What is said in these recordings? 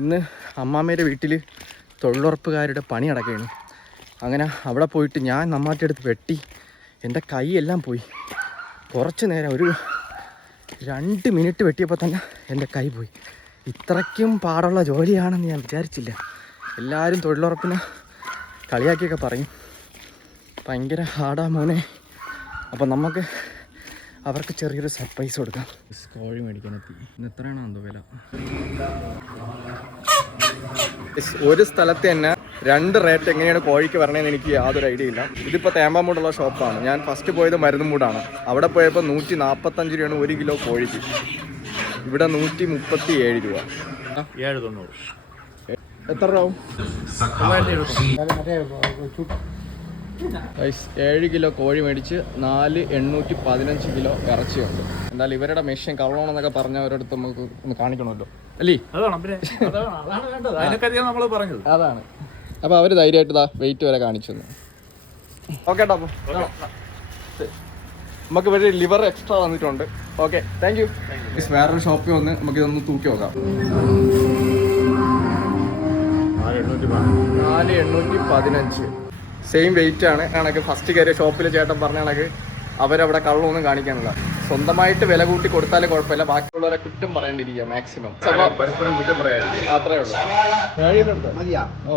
ഇന്ന് അമ്മാമ്മയുടെ വീട്ടിൽ തൊഴിലുറപ്പുകാരുടെ പണി നടക്കുകയാണ്. അങ്ങനെ അവിടെ പോയിട്ട് ഞാൻ നമ്മാൻ്റെ അടുത്ത് വെട്ടി എൻ്റെ കൈയെല്ലാം പോയി. കുറച്ച് നേരം ഒരു 2 മിനിറ്റ് വെട്ടിയപ്പോൾ തന്നെ എൻ്റെ കൈ പോയി. ഇത്രയ്ക്കും പാടുള്ള ജോലിയാണെന്ന് ഞാൻ വിചാരിച്ചില്ല. എല്ലാവരും തൊഴിലുറപ്പിന് കളിയാക്കിയൊക്കെ പറയും, ഭയങ്കര ഹാർഡാ മോനെ. അപ്പം നമുക്ക് അവർക്ക് ചെറിയൊരു സർപ്രൈസ് കൊടുക്കാം. കോഴി മേടിക്കാനെത്തി. ഇന്ന് എത്രയാണോ എന്തോ വില. ഒരു സ്ഥലത്ത് തന്നെ 2 റേറ്റ് എങ്ങനെയാണ് കോഴിക്ക് വരണേന്ന് എനിക്ക് യാതൊരു ഐഡിയ ഇല്ല. ഇതിപ്പോൾ തേമ്പാമൂടുള്ള ഷോപ്പാണ്. ഞാൻ ഫസ്റ്റ് പോയത് മരുന്നുമൂടാണ്. അവിടെ പോയപ്പോൾ 145 രൂപയാണ് 1 കിലോ കോഴിക്ക്. ഇവിടെ 137 രൂപ. 790. എത്ര രൂപ? 7 കിലോ കോഴി മേടിച്ച് 4,815 കിലോ ഇറച്ചിയുണ്ട്. എന്തായാലും ഇവരുടെ മെഷീൻ കളണമെന്നൊക്കെ പറഞ്ഞവരടുത്ത് നമുക്ക് ഒന്ന് കാണിക്കണമല്ലോ അല്ലേ? അതാണ്. അപ്പോൾ അവർ ധൈര്യമായിട്ട് ഇതാ വെയിറ്റ് വരെ കാണിച്ചു തന്നു. ഓക്കെ കേട്ടോ. അപ്പോൾ നമുക്ക് ഇവിടെ ലിവർ എക്സ്ട്രാ വന്നിട്ടുണ്ട്. Okay, thank you. വേറൊരു ഷോപ്പിൽ വന്ന് നമുക്കിതൊന്ന് തൂക്കി നോക്കാം. 4,815 സെയിം വെയിറ്റ് ആണ്. കണക്ക് ഫസ്റ്റ് കയറിയ ഷോപ്പിൽ ചേട്ടൻ പറഞ്ഞ കണക്ക് അവരവിടെ കള്ളൊന്നും കാണിക്കാനില്ല. സ്വന്തമായിട്ട് വില കൂട്ടി കൊടുത്താലേ കുഴപ്പമില്ല, ബാക്കിയുള്ളവരെ കുറ്റം പറയേണ്ടിരിക്കുക മാക്സിമം. അത്രേ ഉള്ളൂ. ഓ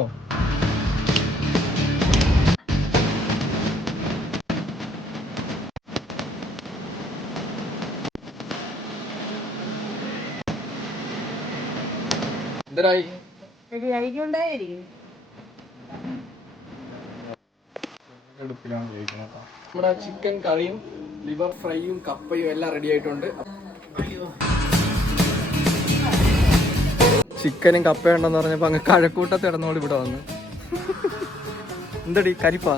എന്തരായി? നമ്മുടെ ചിക്കൻ കറിയും ലിവർ ഫ്രൈയും കപ്പയും എല്ലാം റെഡി ആയിട്ടുണ്ട്. ചിക്കനും കപ്പയും ഉണ്ടെന്ന് പറഞ്ഞപ്പോൾ അങ്ങ് കഴക്കൂട്ടത്ത് ഇടന്നോട് ഇവിടെ വന്ന്. എന്തടി കരിപ്പാ?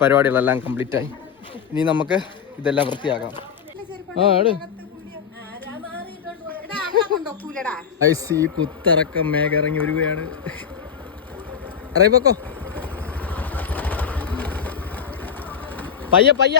പരിപാടികളെല്ലാം കംപ്ലീറ്റ് ആയി. ഇനി നമുക്ക് ഇതെല്ലാം വൃത്തിയാക്കാം. ഈ കുത്തിറക്കം മേഘിറങ്ങി വരികയാണ്. ഇറങ്ങിപ്പോക്കോ, പയ്യ പയ്യ.